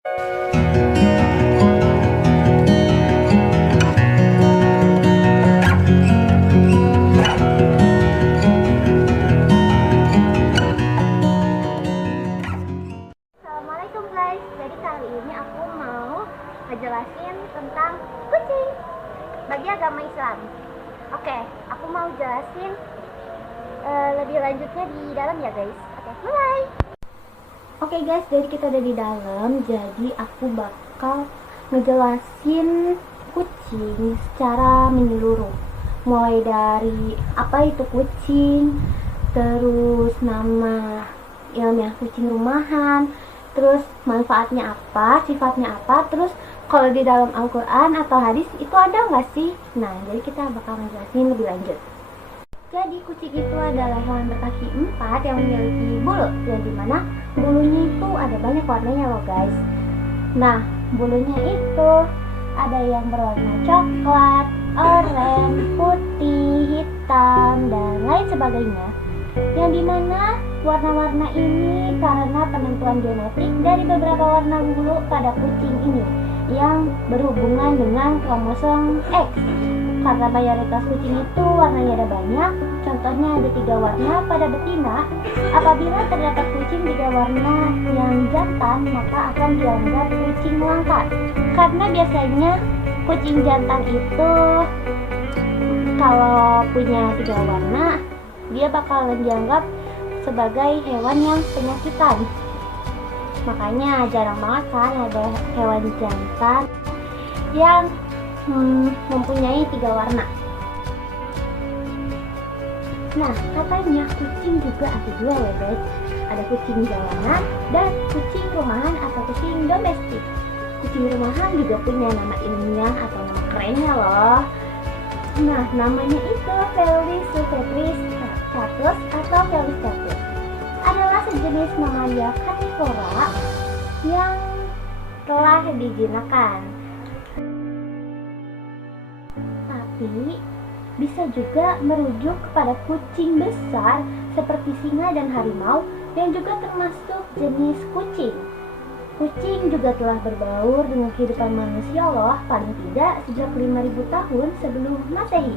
Assalamualaikum guys, jadi kali ini aku mau ngejelasin tentang kucing bagi agama Islam. Oke, aku mau jelasin lebih lanjutnya di dalam ya guys. Oke, mulai. Oke guys, jadi kita udah di dalam, jadi aku bakal ngejelasin kucing secara menyeluruh. Mulai dari apa itu kucing, terus nama ilmiah kucing rumahan, terus manfaatnya apa, sifatnya apa, terus kalau di dalam Al-Quran atau hadis itu ada nggak sih? Nah, jadi kita bakal ngejelasin lebih lanjut. Jadi kucing itu adalah hewan berkaki 4 yang memiliki bulu, yang dimana bulunya itu ada banyak warnanya loh guys. Nah, bulunya itu ada yang berwarna coklat, oranye, putih, hitam, dan lain sebagainya. Yang dimana warna-warna ini karena penentuan genetik dari beberapa warna bulu pada kucing ini yang berhubungan dengan kromosom X. Karena mayoritas kucing itu warnanya ada banyak, contohnya ada 3 warna pada betina. Apabila terdapat kucing 3 warna yang jantan, maka akan dianggap kucing langka. Karena biasanya kucing jantan itu kalau punya 3 warna, dia bakalan dianggap sebagai hewan yang penyakitan. Makanya jarang banget kan ada hewan jantan yang mempunyai 3 warna. Nah, katanya kucing juga ada 2 ya guys. Ada kucing jalanan dan kucing rumahan atau kucing domestik. Kucing rumahan juga punya nama ilmiah atau nama kerennya loh. Nah, namanya itu Felis silvestris catus atau Felis catus. Adalah sejenis mamalia karnivora yang telah dijinakan. Tapi bisa juga merujuk kepada kucing besar seperti singa dan harimau yang juga termasuk jenis kucing. Kucing juga telah berbaur dengan kehidupan manusia loh, paling tidak sejak 5.000 tahun sebelum Masehi,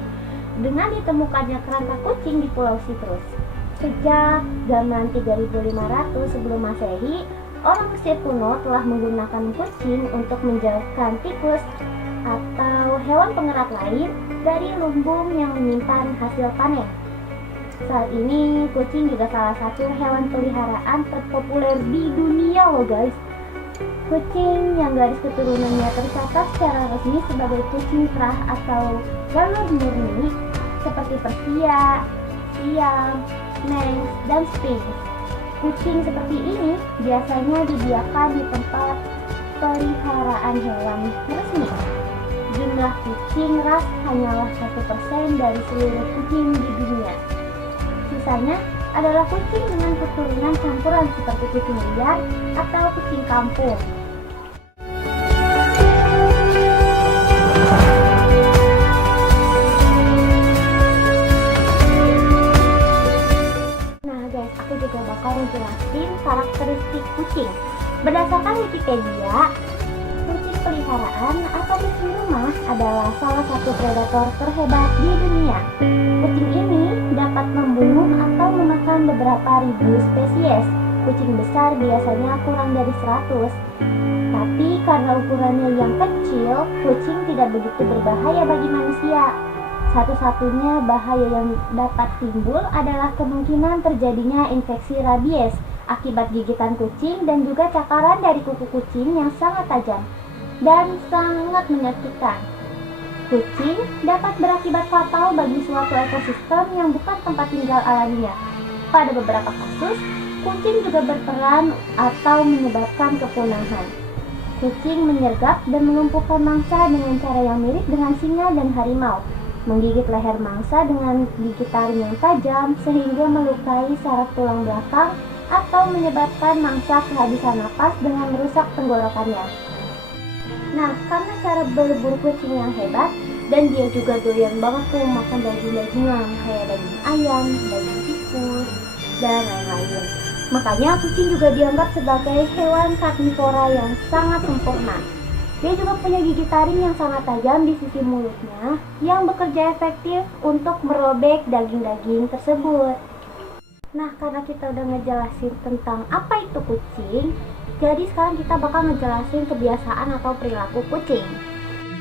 dengan ditemukannya kerangka kucing di Pulau Siprus. Sejak zaman 3.500 sebelum Masehi, orang Mesir kuno telah menggunakan kucing untuk menjauhkan tikus atau hewan pengerat lain dari lumbung yang menyimpan hasil panen. Saat ini kucing juga salah satu hewan peliharaan terpopuler di dunia loh guys. Kucing yang garis keturunannya tercatat secara resmi sebagai kucing perah atau galur murni seperti Persia, Siam, Manx, dan Sphinx. Kucing seperti ini biasanya dibiarkan di tempat peliharaan hewan resmi. Jumlah kucing ras hanyalah 1% dari seluruh kucing di dunia. Sisanya adalah kucing dengan keturunan campuran seperti kucing liar atau kucing kampung. Nah guys, aku juga bakal menjelaskan karakteristik kucing. Berdasarkan Wikipedia, kucing peliharaan atau kucing rumah adalah salah satu predator terhebat di dunia. Kucing ini dapat membunuh atau memakan beberapa ribu spesies. Kucing besar biasanya kurang dari 100. Tapi karena ukurannya yang kecil, kucing tidak begitu berbahaya bagi manusia. Satu-satunya bahaya yang dapat timbul adalah kemungkinan terjadinya infeksi rabies akibat gigitan kucing dan juga cakaran dari kuku kucing yang sangat tajam dan sangat menyakitkan. Kucing dapat berakibat fatal bagi suatu ekosistem yang bukan tempat tinggal alaminya. Pada beberapa kasus, kucing juga berperan atau menyebabkan kepunahan. Kucing menyergap dan melumpuhkan mangsa dengan cara yang mirip dengan singa dan harimau, menggigit leher mangsa dengan gigi taring yang tajam sehingga melukai saraf tulang belakang atau menyebabkan mangsa kehabisan napas dengan merusak tenggorokannya. Nah, karena cara berburu kucing yang hebat dan dia juga doyan banget tuh makan daging-dagingan kayak daging ayam, daging tikus, dan lain-lain. Makanya kucing juga dianggap sebagai hewan karnivora yang sangat sempurna. Dia juga punya gigi taring yang sangat tajam di sisi mulutnya yang bekerja efektif untuk merobek daging-daging tersebut. Nah, karena kita udah ngejelasin tentang apa itu kucing, jadi sekarang kita bakal ngejelasin kebiasaan atau perilaku kucing.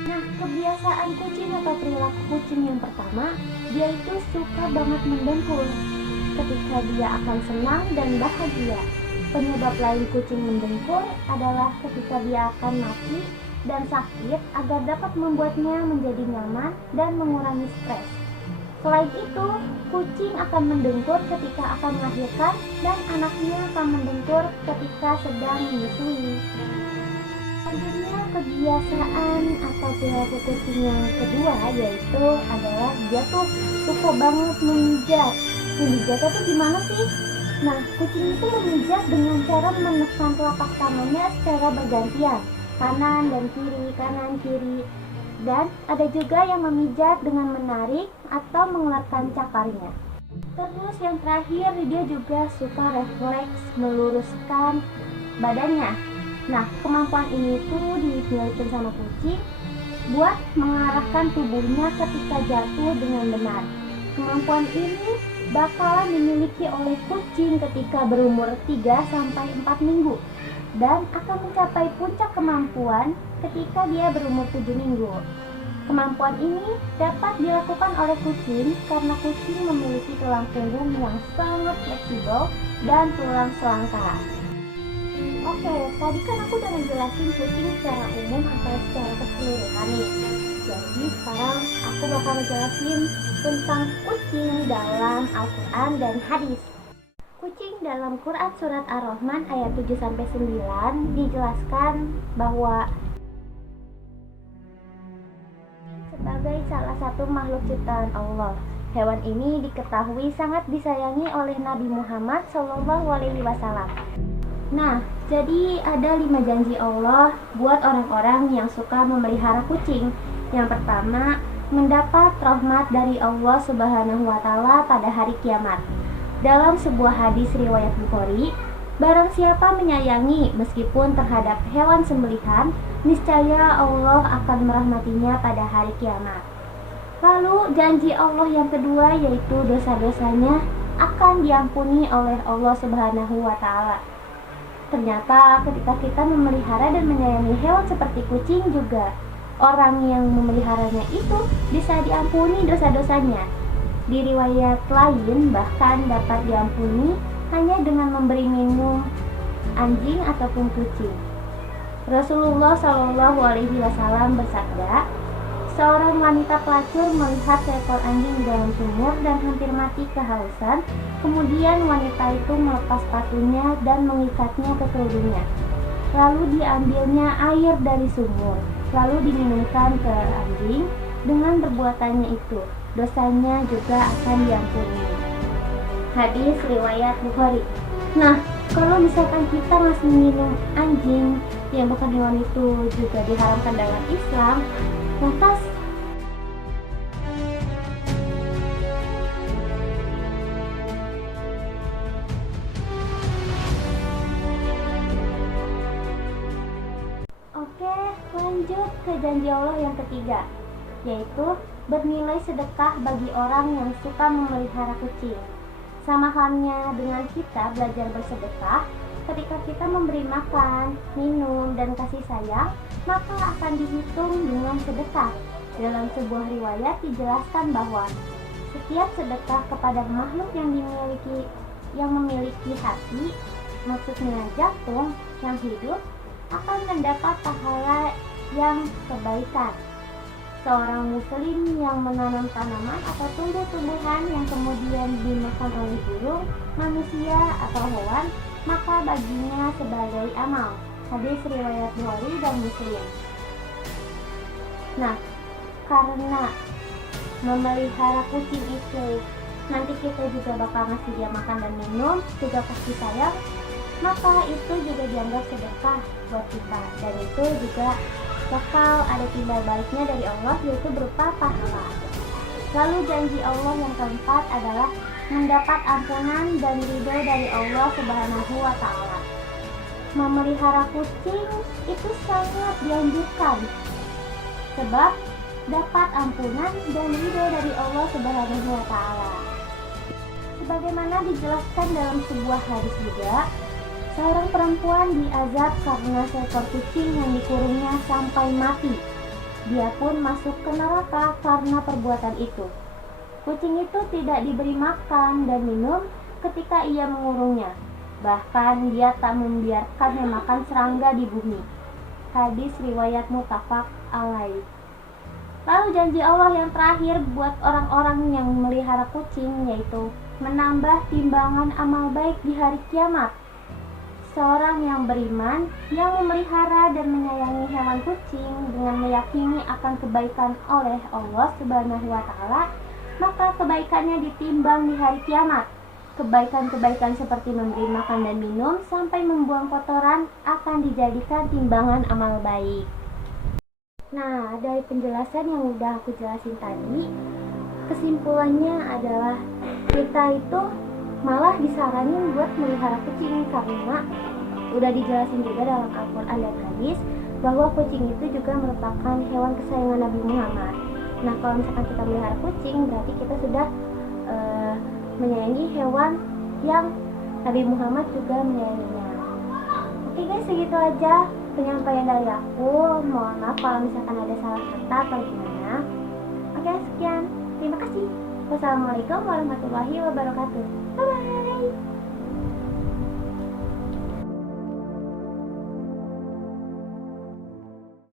Nah, kebiasaan kucing atau perilaku kucing yang pertama, dia itu suka banget mendengkur ketika dia akan senang dan bahagia. Penyebab lain kucing mendengkur adalah ketika dia akan mati dan sakit agar dapat membuatnya menjadi nyaman dan mengurangi stres. Selain itu, kucing akan mendengkur ketika akan melahirkan dan anaknya akan mendengkur ketika sedang menyusui. Selanjutnya, kebiasaan atau perilaku kucing yang kedua yaitu adalah dia tuh suka banget memijat. Memijatnya tuh gimana sih? Nah, kucing itu memijat dengan cara menekan telapak tangannya secara bergantian, kanan dan kiri, kanan kiri. Dan ada juga yang memijat dengan menarik atau mengeluarkan cakarnya. Terus yang terakhir, dia juga suka refleks meluruskan badannya. Nah, kemampuan ini tuh dimiliki sama kucing buat mengarahkan tubuhnya ketika jatuh dengan benar. Kemampuan ini bakalan dimiliki oleh kucing ketika berumur 3-4 minggu dan akan mencapai puncak kemampuan ketika dia berumur 7 minggu. Kemampuan ini dapat dilakukan oleh kucing karena kucing memiliki tulang punggung yang sangat fleksibel dan tulang selangkah. Oke, tadi kan aku udah ngejelasin kucing secara umum atau secara keseluruhan nih. Jadi sekarang aku bakal ngejelasin tentang kucing dalam Al-Quran dan hadis. Kucing dalam Quran surat Ar-Rahman ayat 7-9 dijelaskan bahwa sebagai salah satu makhluk ciptaan Allah, hewan ini diketahui sangat disayangi oleh Nabi Muhammad SAW. Nah, jadi ada 5 janji Allah buat orang-orang yang suka memelihara kucing. Yang pertama, mendapat rahmat dari Allah Subhanahu wa Ta'ala pada hari kiamat. Dalam sebuah hadis riwayat Bukhari, barang siapa menyayangi meskipun terhadap hewan sembelihan, niscaya Allah akan merahmatinya pada hari kiamat. Lalu janji Allah yang kedua yaitu dosa-dosanya akan diampuni oleh Allah Subhanahu wa Ta'ala. Ternyata ketika kita memelihara dan menyayangi hewan seperti kucing juga, orang yang memeliharanya itu bisa diampuni dosa-dosanya. Di riwayat lain bahkan dapat diampuni hanya dengan memberi minum anjing ataupun kucing. Rasulullah SAW bersabda, seorang wanita pelacur melihat seekor anjing di dalam sumur dan hampir mati kehausan. Kemudian wanita itu melepas sepatunya dan mengikatnya ke kerudungnya. Lalu diambilnya air dari sumur, lalu diminumkan ke anjing. Dengan perbuatannya itu, dosanya juga akan diampuni. Hadis riwayat Bukhari. Nah, kalau misalkan kita masih minum anjing yang bukan hewan itu juga diharamkan dalam Islam, lantas lanjut ke janji Allah yang ketiga, yaitu bernilai sedekah bagi orang yang suka memelihara kucing. Sama halnya dengan kita belajar bersedekah, ketika kita memberi makan, minum, dan kasih sayang, maka akan dihitung dengan sedekah. Dalam sebuah riwayat dijelaskan bahwa setiap sedekah kepada makhluk yang memiliki hati, maksudnya jantung yang hidup, akan mendapat pahala yang kebaikan. Seorang muslim yang menanam tanaman atau tumbuh-tumbuhan yang kemudian dimakan oleh burung, manusia atau hewan, maka baginya sebagai amal. Hadis riwayat Bukhari dan Muslim. Nah, karena memelihara kucing itu nanti kita juga bakal ngasih dia makan dan minum, juga kasih sayang, maka itu juga dianggap sedekah buat kita, dan itu juga bakal ada timbal baliknya dari Allah, yaitu berupa pahala. Lalu janji Allah yang keempat adalah mendapat ampunan dan ridho dari Allah Subhanahu wa Ta'ala. Memelihara kucing itu sangat dianjurkan, sebab dapat ampunan dan ridho dari Allah Subhanahu wa Ta'ala. Sebagaimana dijelaskan dalam sebuah hadis juga, seorang perempuan diazab karena seekor kucing yang dikurungnya sampai mati. Dia pun masuk ke neraka karena perbuatan itu. Kucing itu tidak diberi makan dan minum ketika ia mengurungnya. Bahkan dia tak membiarkannya makan serangga di bumi. Hadis riwayat muttafaq alaih. Lalu janji Allah yang terakhir buat orang-orang yang memelihara kucing yaitu menambah timbangan amal baik di hari kiamat. Seorang yang beriman yang memelihara dan menyayangi hewan kucing dengan meyakini akan kebaikan oleh Allah Subhanahu wa Ta'ala, maka kebaikannya ditimbang di hari kiamat. Kebaikan-kebaikan seperti memberi makan dan minum sampai membuang kotoran akan dijadikan timbangan amal baik. Nah, dari penjelasan yang udah aku jelasin tadi, kesimpulannya adalah kita itu malah disaranin buat melihara kucing karena udah dijelasin juga dalam Al-Quran dan hadis bahwa kucing itu juga merupakan hewan kesayangan Nabi Muhammad. Nah, kalau misalkan kita melihara kucing, berarti kita sudah menyayangi hewan yang Nabi Muhammad juga menyayanginya. Oke guys, segitu aja penyampaian dari aku. Mohon maaf kalau misalkan ada salah kata atau gimana. Oke, sekian. Terima kasih. Wassalamualaikum warahmatullahi wabarakatuh. Bye bye.